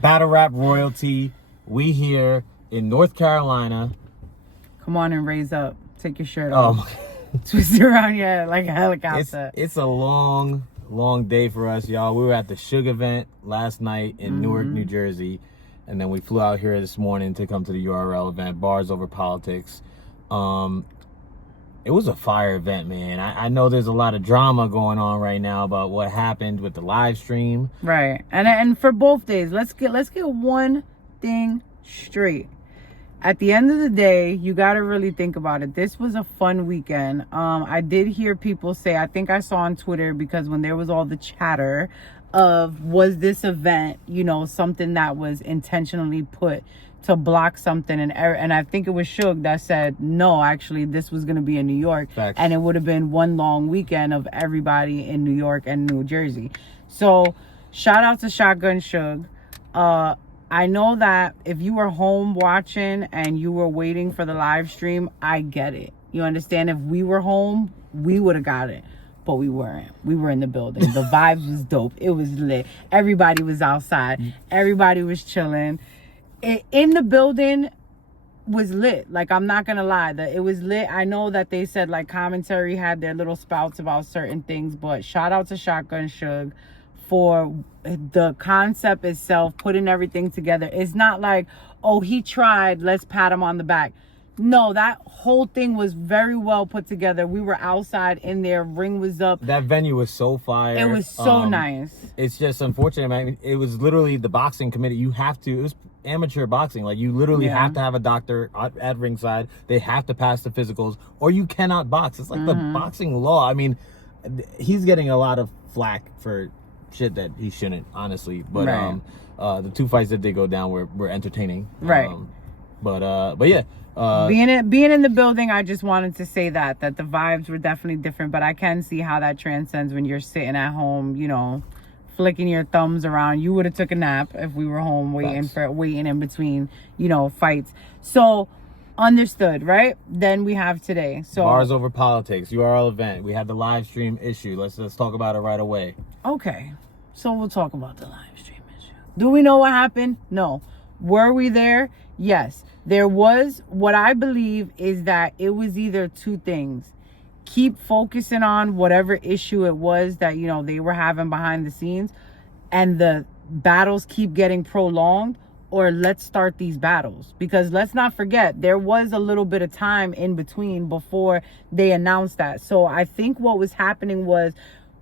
Battle Rap Royalty. We here in North Carolina. Come on and raise up. Take your shirt off. Twist it around your head like a helicopter. It's a long day for us, y'all. We were at the Suge event last night in Newark, New Jersey. And then we flew out here this morning to come to the URL event, Bars Over Politics. It was a fire event, man. I know there's a lot of drama going on right now about what happened with the live stream. Right. And for both days, let's get one thing straight. At the end of the day, you got to really think about it. This was a fun weekend. I did hear people say, I think I saw on Twitter, because when there was all the chatter of, was this event, something that was intentionally put to block something, and I think it was Suge that said, no, actually this was going to be in New York. Facts. And it would have been one long weekend of everybody in New York and New Jersey. So shout out to Shotgun Suge. I know that if you were home watching and you were waiting for the live stream, I get it. You understand? If we were home, we would have got it. But we weren't. We were in the building. The vibes was dope. It was lit. Everybody was outside. Everybody was chilling. In the building was lit. Like, I'm not gonna lie, that it was lit. I know that they said like commentary had their little spouts about certain things, but shout out to Shotgun Suge for the concept itself, putting everything together. It's not like, oh, he tried, let's pat him on the back. No, that whole thing was very well put together. We were outside in there, ring was up. That venue was so fire. It was so nice. It's just unfortunate, man. It was literally the boxing committee. It was amateur boxing. Like, you literally have to have a doctor at ringside. They have to pass the physicals, or you cannot box. It's like the boxing law. I mean, he's getting a lot of flack for shit that he shouldn't, honestly. But the two fights that did go down were entertaining. Right. But yeah. Being in the building, I just wanted to say that the vibes were definitely different, but I can see how that transcends when you're sitting at home, flicking your thumbs around. You would have took a nap if we were home waiting in between, fights. So understood, right? Then we have today. So Bars Over Politics, URL event. We had the live stream issue. Let's talk about it right away. Okay. So we'll talk about the live stream issue. Do we know what happened? No. Were we there? Yes. There was, what I believe is that it was either two things. Keep focusing on whatever issue it was that, they were having behind the scenes, and the battles keep getting prolonged, or let's start these battles. Because let's not forget, there was a little bit of time in between before they announced that. So I think what was happening was,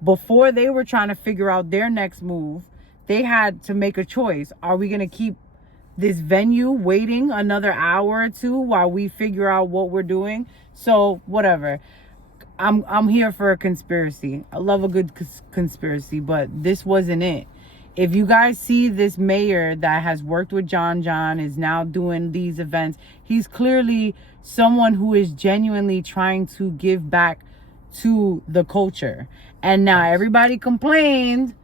before they were trying to figure out their next move, they had to make a choice. Are we going to keep this venue waiting another hour or two while we figure out what we're doing? So whatever. I'm here for a conspiracy. I love a good conspiracy, but this wasn't it. If you guys see this mayor that has worked with John is now doing these events, he's clearly someone who is genuinely trying to give back to the culture. And now everybody complained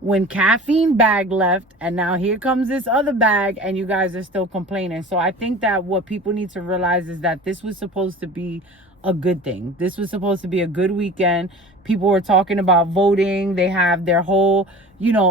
when Caffeine bag left, and now here comes this other bag, and you guys are still complaining. So I think that what people need to realize is that this was supposed to be a good thing. This was supposed to be a good weekend. People were talking about voting. They have their whole,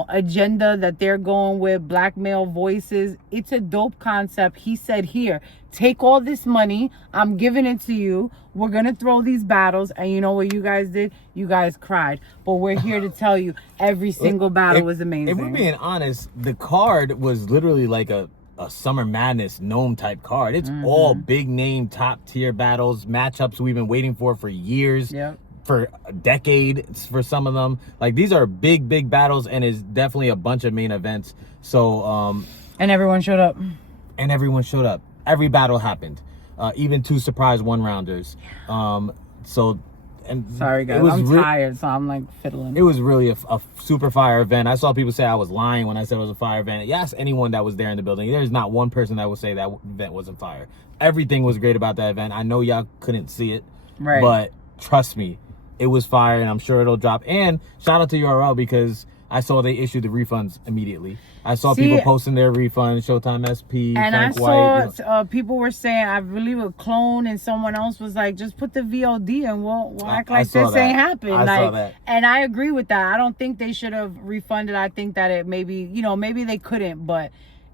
agenda that they're going with, black male voices. It's a dope concept. He said, here, take all this money. I'm giving it to you. We're going to throw these battles. And you know what you guys did? You guys cried. But we're here to tell you every single battle was amazing. If we're being honest, the card was literally like a Summer Madness gnome type card. It's all big name, top tier battles, matchups we've been waiting for years. Yep. For a decade for some of them. Like, these are big battles, and is definitely a bunch of main events. So and everyone showed up. Every battle happened, even 2 surprise 1-rounders. Sorry guys, I'm tired, so I'm like fiddling. It was really a super fire event. I saw people say I was lying when I said it was a fire event. Yes, anyone that was there in the building, there's not one person that would say that event wasn't fire. Everything was great about that event. I know y'all couldn't see it, but trust me, it was fire, and I'm sure it'll drop. And shout out to URL, because I saw they issued the refunds immediately. I saw See, people posting their refunds, Showtime SP, and Frank I White. saw people were saying, I believe a clone and someone else was like, just put the VOD and we'll act like this ain't happened. I saw like, that. And I agree with that. I don't think they should have refunded. I think that it maybe, maybe they couldn't, but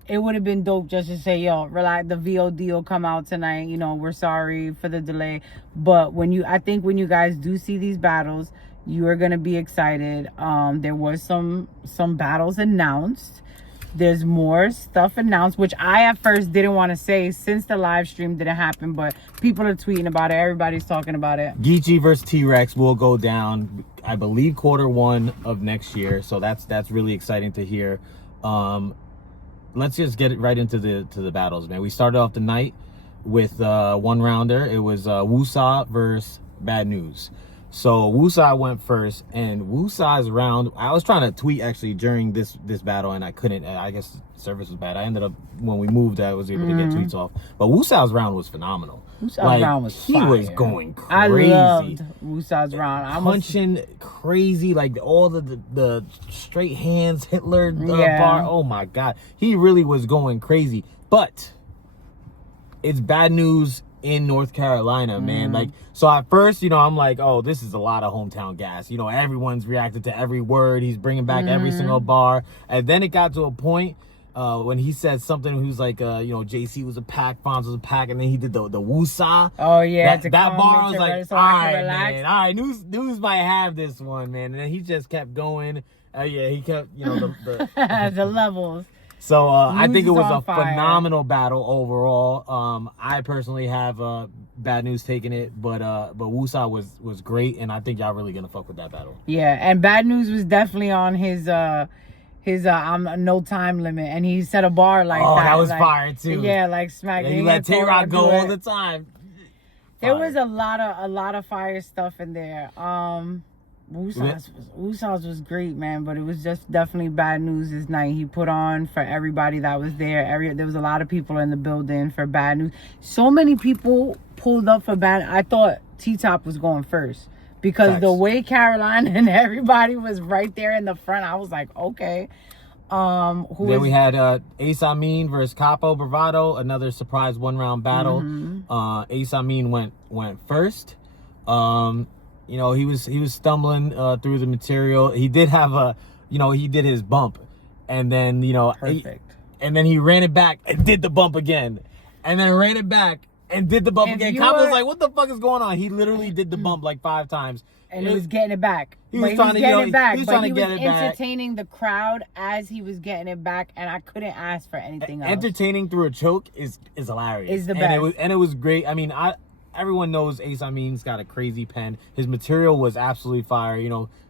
it would have been dope just to say, yo, relax, the VOD will come out tonight. We're sorry for the delay. But I think when you guys do see these battles, you are going to be excited. There was some battles announced. There's more stuff announced, which I at first didn't want to say since the live stream didn't happen, but people are tweeting about it. Everybody's talking about it. Geechee versus T-Rex will go down, I believe, Q1 of next year. So that's really exciting to hear. Let's just get it right into the battles, man. We started off the night with one rounder. It was Wusa versus Bad News. So Wusa went first, and Wusa's round, I was trying to tweet actually during this battle, and I couldn't. I guess the service was bad. I ended up, when we moved, I was able to get tweets off. But Wusa's round was phenomenal. Wusa's round was fire. He was going crazy. I loved Wusa's round. Punching crazy, like all the straight hands, Hitler bar. Oh my God. He really was going crazy. But it's Bad News in North Carolina, man. Like, so at first, I'm like, oh, this is a lot of hometown gas. Everyone's reacted to every word. He's bringing back every single bar. And then it got to a point when he said something, he was like, JC was a pack, Fonz was a pack, and then he did the Wusa. Oh yeah, that bar, I was like, all right, man, all right, news might have this one, man. And then he just kept going. He kept, the levels. So I think it was a phenomenal battle overall. I personally have Bad News taking it, but Wusa was great, and I think y'all really gonna fuck with that battle. Yeah, and Bad News was definitely on his no time limit, and he set a bar like that. Oh, that was fire too. Yeah, like smack. Yeah, he let Tay Roc go all the time. There was a lot of fire stuff in there. Wusa's was great, man, but it was just definitely Bad News this night. He put on for everybody that was there. There was a lot of people in the building for Bad News. So many people pulled up for Bad. I thought T-Top was going first because the way Carolina and everybody was right there in the front, I was like, okay. We had Ace Amin versus Capo Bravado, another surprise 1-round battle. Ace Amin went first. He was stumbling through the material. He did have he did his bump, and then perfect. And then he ran it back and did the bump again, and then ran it back and did the bump again. Capo was like, "What the fuck is going on?" He literally did the bump like 5 times, and he was getting it back. He was trying to get it back. He was entertaining the crowd as he was getting it back, and I couldn't ask for anything else. Entertaining through a choke is hilarious. Is the best, and it was great. I mean, everyone knows Ace Amin's got a crazy pen. His material was absolutely fire.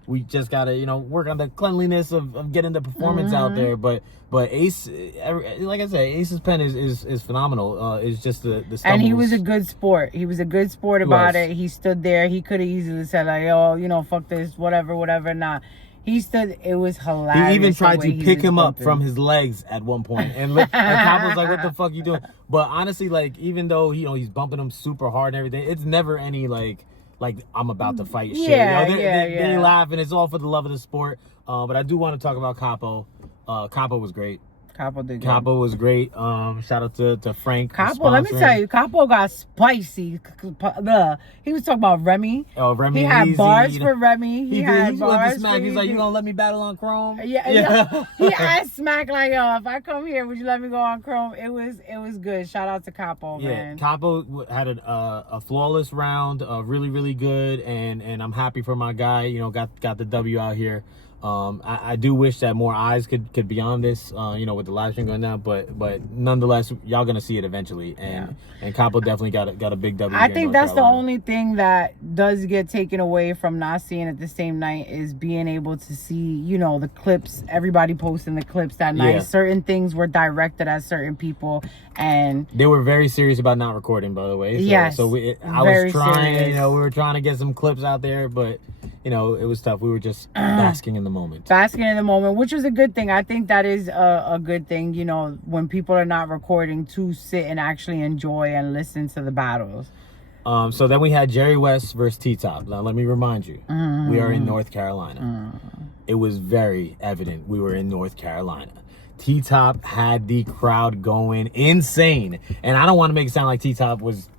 We just gotta, work on the cleanliness of getting the performance out there. But Ace, like I said, Ace's pen is phenomenal. It's just the stumbles. And he was a good sport. He was a good sport about it. He stood there. He could have easily said like, oh, fuck this, whatever. Nah. He stood. It was hilarious. He even tried to pick him up from his legs at one point, and Capo was like, "What the fuck you doing?" But honestly, like, even though he's bumping him super hard and everything, it's never any like I'm about to fight shit. They laugh, and it's all for the love of the sport. But I do want to talk about Capo. Capo was great. Capo was great. Shout out to Frank. Capo, let me tell you, Capo got spicy. He was talking about Remy. Oh, Remy. He had bars for Remy. He had bars for Smack. He's like, you gonna let me battle on Chrome? Yeah. He asked Smack like, yo, if I come here, would you let me go on Chrome? It was good. Shout out to Capo, man. Capo had a flawless round, really, really good, and I'm happy for my guy. Got the W out here. I do wish that more eyes could be on this, with the live stream going down, but nonetheless, y'all gonna see it eventually, and Capo definitely got a big W. I think that's the only thing that does get taken away from not seeing it the same night is being able to see, the clips, everybody posting the clips that night. Yeah. Certain things were directed at certain people, and they were very serious about not recording, by the way. So I was trying, serious. We were trying to get some clips out there, but it was tough. We were just basking in the moment. Basking in the moment, which was a good thing. I think that is a good thing, when people are not recording, to sit and actually enjoy and listen to the battles. So then we had Jerry West versus T-Top. Now let me remind you, we are in North Carolina. It was very evident we were in North Carolina. T-Top had the crowd going insane. And I don't want to make it sound like T-Top was,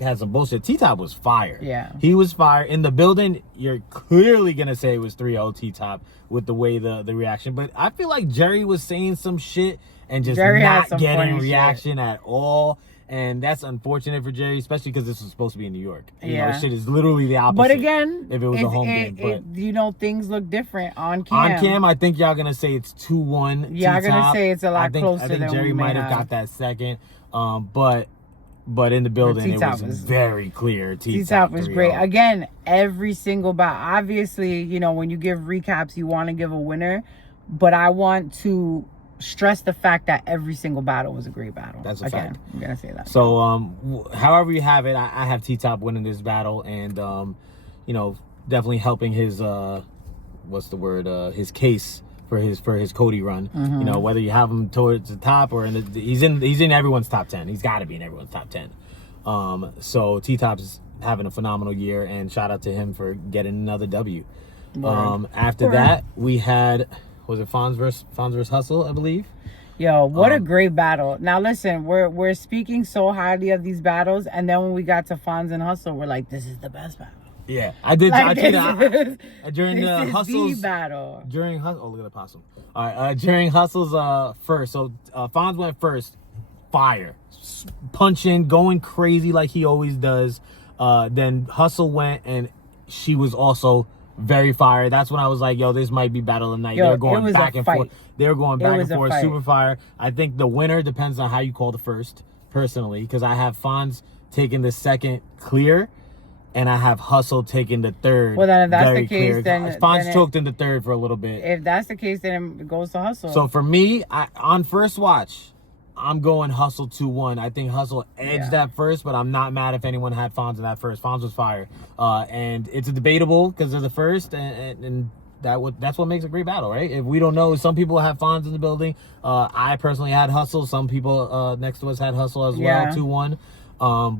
had some bullshit. T-Top was fire. Yeah. He was fire. In the building, you're clearly going to say it was 3-0 T-Top with the way the reaction. But I feel like Jerry was saying some shit and just Jerry not getting reaction at all. And that's unfortunate for Jerry, especially because this was supposed to be in New York. Shit is literally the opposite. But again, if it was a home game. But things look different on cam. On cam, I think y'all gonna say it's 2-1. Yeah, I'm gonna say it's a lot closer. I think than Jerry might have got that second. But in the building, it was very clear. T-Top was great. Again, every single battle. Obviously, when you give recaps, you want to give a winner, but I want to stress the fact that every single battle was a great battle. That's a fact. I'm gonna say that. So however you have it, I have T-Top winning this battle, and definitely helping his his case for his Cody run. Whether you have him towards the top or he's in everyone's top 10. He's got to be in everyone's top 10. So T-Top's having a phenomenal year, and shout out to him for getting another W. After that, we had, was it Fonz versus Hustle, I believe? Yo, what a great battle. Now listen, we're speaking so highly of these battles, and then when we got to Fonz and Hustle, we're like, this is the best battle. Yeah, I did. During the Hustle's battle. During Hustle, oh, look at the possum. All right, during Hustle's first, so Fonz went first, fire, punching, going crazy like he always does. Then Hustle went, and she was also very fire. That's when I was like, yo, this might be battle of the night. They're going back and forth. They were going back and forth, super fire. I think the winner depends on how you call the first, personally, because I have Fonz taking the second clear, and I have Hustle taking the third. Well, then if that's the case, clear. then Fonz choked in the third for a little bit. If that's the case, then it goes to Hustle. So for me, on first watch, I'm going Hustle 2-1. I think Hustle edged that first, but I'm not mad if anyone had Fonz in that first. Fonz was fire. And it's debatable because of the first, and that's what makes a great battle, right? If we don't know, some people have Fonz in the building. I personally had Hustle. Some people next to us had Hustle as well, 2-1.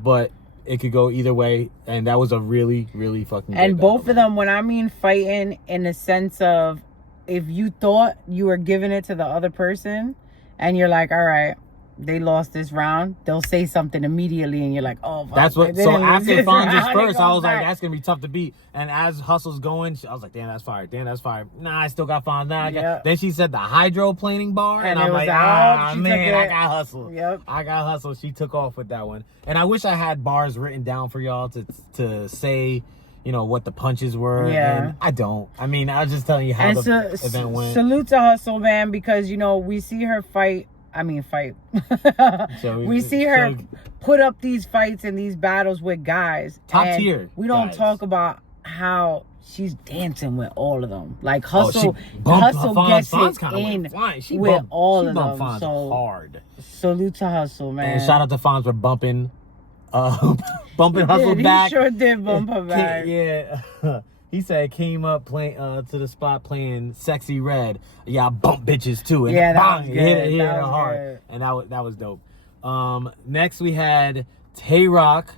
But it could go either way, and that was a really, really fucking great And both battle, of them, when I mean fighting in the sense of, if you thought you were giving it to the other person, and you're like, all right, they lost this round, they'll say something immediately, and you're like, oh, fuck, that's what. So after Fonz's first, I was like, that's gonna be tough to beat. And as Hustle's going, I was like, damn, that's fire. Damn, that's fire. Nah, I still got Fonz. Nah, then she said the hydroplaning bar, and I'm like, I got Hustle. Yep, I got Hustle. She took off with that one, and I wish I had bars written down for y'all to say, what the punches were. And I don't. I mean, I was just telling you how the event went. Salute to Hustle, man, because we see her fight. We see her put up these fights and these battles with guys. Top tier. We don't talk about how she's dancing with all of them. Like Hustle gets it in with all of them. Fonz so hard. Salute to Hustle, man. And shout out to Fonz for bumping Hustle back. He sure did bump her back. Yeah. He said came up playing to the spot playing Sexy Red. Yeah, I bump bitches too. And bang, hit her hard. Good. And that was dope. Next we had Tay Roc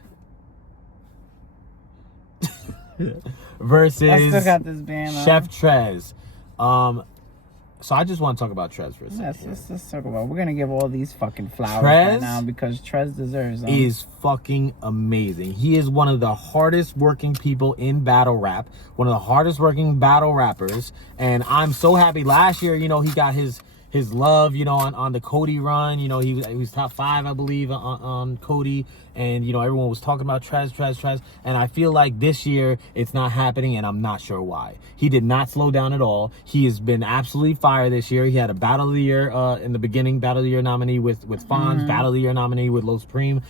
versus I still got this band Chef Trez. So I just want to talk about Trez for a second. Let's talk about. We're gonna give all these fucking flowers right now because Trez deserves them. Is fucking amazing. He is one of the hardest working people in battle rap. One of the hardest working battle rappers, and I'm so happy. Last year, he got his love, on the Cody run. He was top 5, I believe, on Cody. And, everyone was talking about Trez. And I feel like this year it's not happening, and I'm not sure why. He did not slow down at all. He has been absolutely fire this year. He had a Battle of the Year in the beginning, Battle of the Year nominee with Fonz, Battle of the Year nominee with Lo Supreme.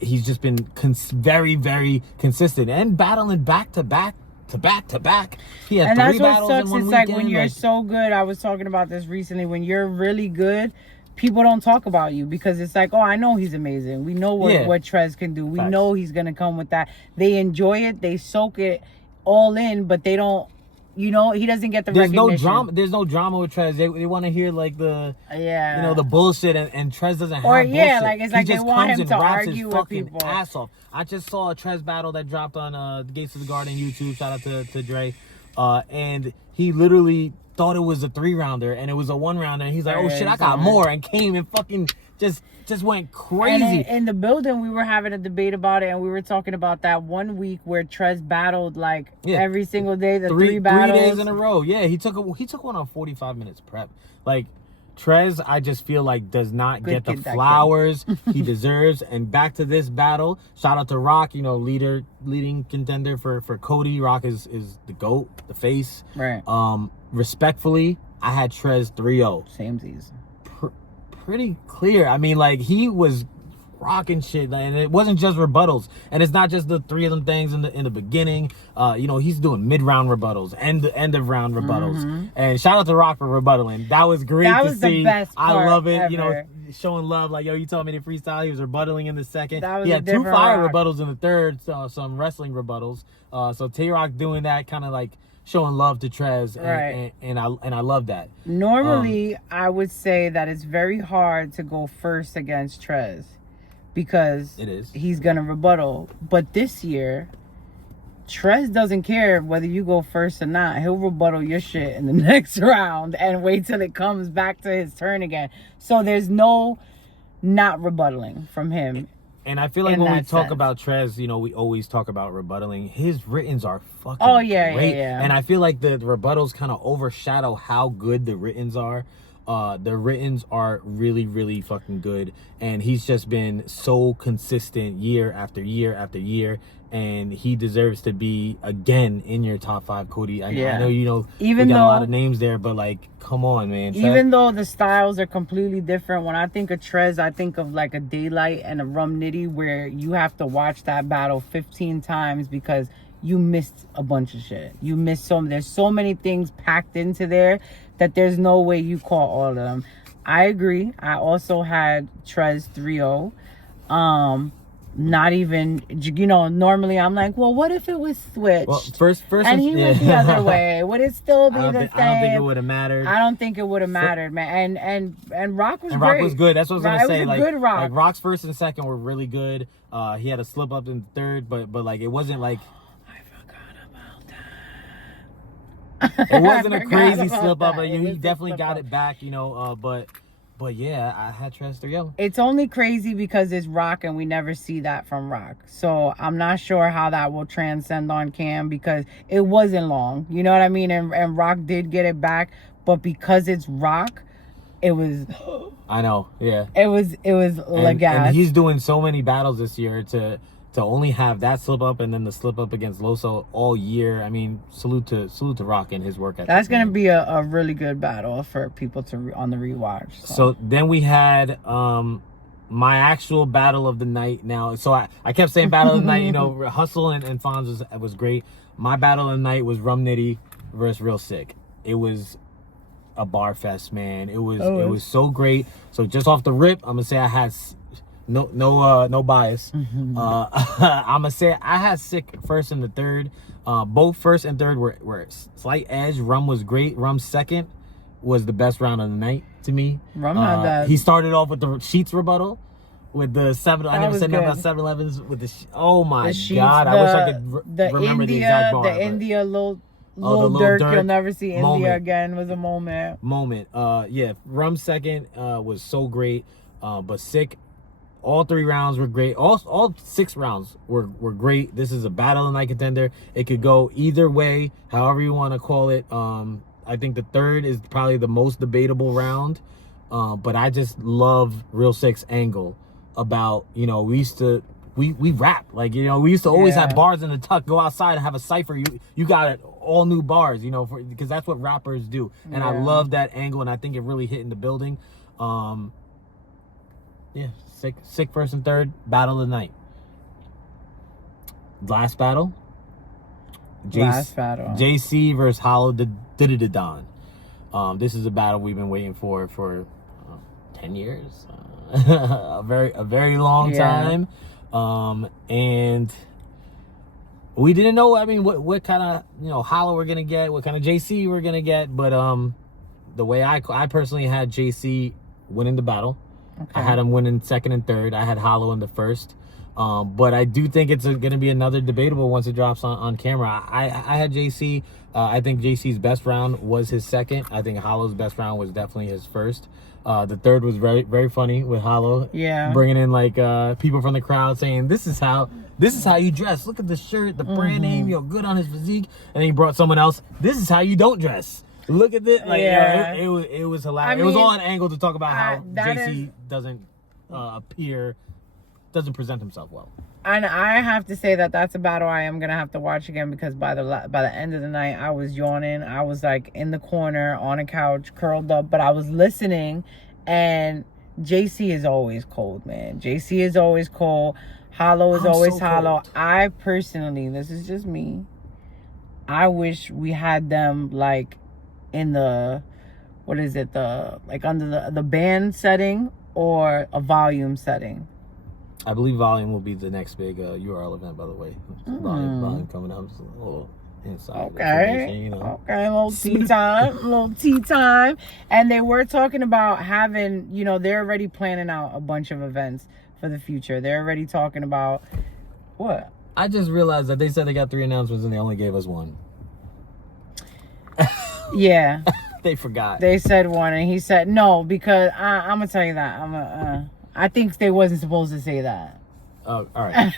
He's just been very, very consistent and battling back to back. He had 3 battles in one weekend. Like when you're so good, I was talking about this recently, when you're really good, people don't talk about you because it's like, oh, I know he's amazing. We know what Trez can do. We know he's going to come with that. They enjoy it. They soak it all in, but they don't, You know, he doesn't get the there's recognition. There's no drama with Trez. They want to hear like the the bullshit, and Trez doesn't have bullshit. Like it's like they want him to argue with people. Ass off. I just saw a Trez battle that dropped on the Gates of the Garden YouTube. Shout out to Dre. And he literally thought it was a 3-rounder and it was a 1-rounder. And he's like, oh shit, I got more, and came and fucking just went crazy. And in the building, we were having a debate about it, and we were talking about that one week where Trez battled like every single day, the three battles. 3 days in a row. Yeah, he took one on 45 minutes prep. Like, Trez, I just feel like does not get the flowers he deserves. And back to this battle, shout out to Roc, you know, leading contender for Cody. Roc is the GOAT, the face. Right. Respectfully, I had Trez 3-0. Same season. Pretty clear. I mean, like, he was rocking shit, and it wasn't just rebuttals, and it's not just the 3 of them things in the beginning. You know, he's doing mid-round rebuttals, end of round rebuttals, and shout out to Roc for rebuttaling. That was great to see. That was the best part. I love it. Ever. You know, showing love. Like, yo, you told me to freestyle. He was rebuttaling in the second. He had 2 fire rebuttals in the third. some wrestling rebuttals. So Tay Roc doing that, kind of like showing love to Trez, and I love that. Normally, I would say that it's very hard to go first against Trez because he's gonna rebuttal. But this year, Trez doesn't care whether you go first or not. He'll rebuttal your shit in the next round and wait till it comes back to his turn again. So there's no not rebuttaling from him. And I feel like when we talk about Trez, you know, we always talk about rebuttaling. His writtens are fucking great. And I feel like the rebuttals kind of overshadow how good the writtens are. The writtens are really, really fucking good. And he's just been so consistent year after year after year. And he deserves to be, again, in your top 5, Cody. I know, you know, even we got a lot of names there, but, like, come on, man. Even though the styles are completely different, when I think of Trez, I think of, like, a Daylight and a Rum Nitty, where you have to watch that battle 15 times because you missed a bunch of shit. You missed there's so many things packed into there that there's no way you call all of them. I agree. I also had Trez 3-0. Not even, you know, normally I'm like, well, what if it was switched? Well, first and he went the other way. Would it still be the same? I don't think it would have mattered. I don't think it would have mattered, man. And Roc was great. Roc was good. That's what I was gonna say. It was a good Roc. Like Roc's first and second were really good. He had a slip up in third, but like it wasn't like I forgot about that. It wasn't a crazy slip up. Like, he definitely got it back, you know. But yeah, I had Trez 3-0. It's only crazy because it's Roc and we never see that from Roc. So I'm not sure how that will transcend on cam because it wasn't long. You know what I mean? And Roc did get it back, but because it's Roc, it was I know, yeah. It was and he's doing so many battles this year to only have that slip up and then the slip up against Loso all year. I mean, salute to Roc and his work ethic. That's gonna be a really good battle for people to on the rewatch. So then we had my actual battle of the night. Now, so I kept saying battle of the night. You know, Hustle and Fonz was great. My battle of the night was Rum Nitty versus Real Sikh. It was a bar fest, man. It was so great. So just off the rip, I'm gonna say I had no bias. I'm gonna say I had Sikh first and the third. Both first and third were slight edge. Rum was great. Rum second was the best round of the night to me. Rum had that. He started off with the Sheets rebuttal with the 7. I never said nothing about 7-Elevens with the. Oh my god! I wish I could remember the exact bar. The India Lil Durk, you'll never see India again. Was a moment. Yeah. Rum second was so great, but Sikh. All 3 rounds were great. All 6 rounds were great. This is a battle of the night contender. It could go either way, however you want to call it. I think the third is probably the most debatable round. But I just love Real Sikh's angle about, you know, we rap. Like, you know, we used to always have bars in the tuck, go outside and have a cipher. You got it, all new bars, you know, because that's what rappers do. And I love that angle, and I think it really hit in the building. Sikh first and third, battle of the night. Last battle. JC versus Hollow Didididon. This is a battle we've been waiting for 10 years. a very long time. And we didn't know. I mean, what kind of hollow we're gonna get, what kind of JC we're gonna get, but the way I personally had JC winning the battle. Okay. I had him winning second and third. I had hollow in the first. But I do think it's going to be another debatable once it drops on camera. I had JC. I think JC's best round was his second. I think Hollow's best round was definitely his first. The third was very, very funny with Hollow. Yeah. Bringing in like people from the crowd saying, this is how you dress. Look at the shirt, the brand name, good on his physique. And then he brought someone else. This is how you don't dress. Look at this. Like, it was hilarious. I mean, it was all an angle to talk about how JC doesn't doesn't present himself well. And I have to say that's a battle I am gonna have to watch again, because by the end of the night I was yawning. I was like in the corner on a couch curled up, but I was listening. And JC is always cold, man. JC is always cold. Hollow is always so hollow. Cold. I personally, this is just me, I wish we had them like in the under the band setting or a volume setting. I believe volume will be the next big URL event, by the way. Volume coming up. It's a little inside. Okay. Okay, a little tea time. And they were talking about having, they're already planning out a bunch of events for the future. They're already talking about what? I just realized that they said they got 3 announcements and they only gave us 1. Yeah. They forgot. They said 1, and he said no, because I'm gonna tell you that I think they wasn't supposed to say that. Oh, all right.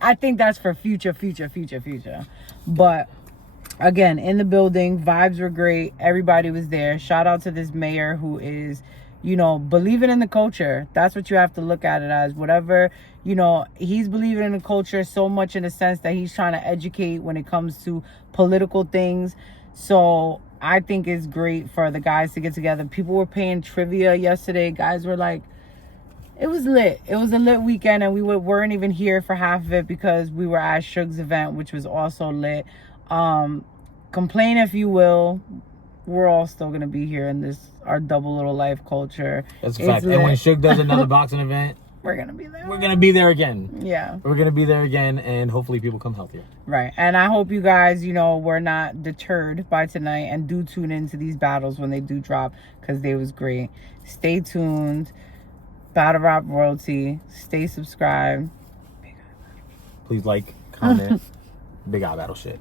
I think that's for future. But again, in the building, vibes were great. Everybody was there. Shout out to this mayor who is, believing in the culture. That's what you have to look at it as. Whatever, he's believing in the culture so much, in the sense that he's trying to educate when it comes to political things. So I think it's great for the guys to get together. People were playing trivia yesterday. Guys were like, it was lit. It was a lit weekend, and we weren't even here for half of it because we were at Suge's event, which was also lit. Complain if you will. We're all still going to be here in our double little life culture. That's a fact. Lit. And when Suge does another boxing event, we're going to be there. We're going to be there again. Yeah. We're going to be there again, and hopefully people come healthier. Right. And I hope you guys, were not deterred by tonight, and do tune into these battles when they do drop, because they was great. Stay tuned. Battle Rap Royalty. Stay subscribed. Please like, comment. Big Eye Battle shit.